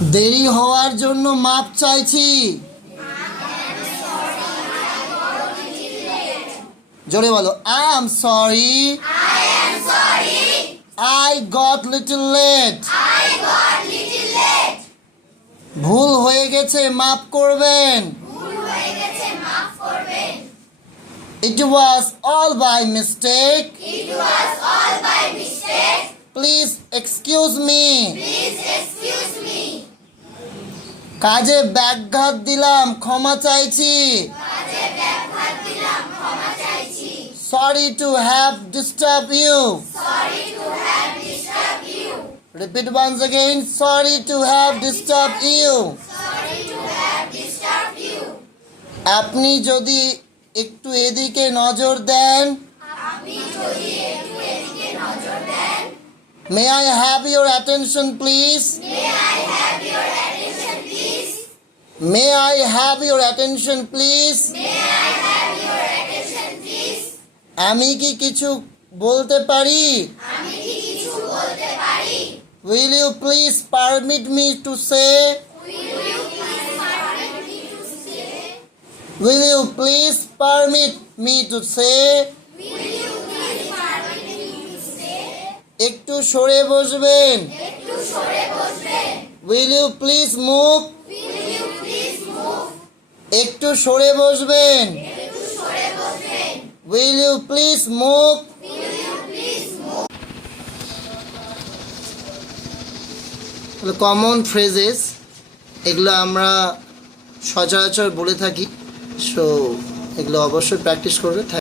দেরি হওয়ার জন্য মাপ চাইছি। জোরে বলো, I am sorry. I got little late. ভুল হয়ে গেছে, মাফ করবেন। It was all by mistake. Please excuse me. কাজে ব্যাঘাত দিলাম, ক্ষমা চাইছি। Sorry to have disturbed you. Repeat once again. Sorry to have disturbed you. আপনি যদি একটু এদিকে নজর দেন। May I have your attention please? May I have your attention please? আমি কি কিছু বলতে পারি? Will you please permit me to say? Will you please permit me to say? একটু সরে বসবেন। Will you please move? একটু সরে বসবেন। Will you please move? Common phrases, এগুলো আমরা সচরাচর বলে থাকি। সো এগুলো অবশ্যই প্র্যাকটিস করবে।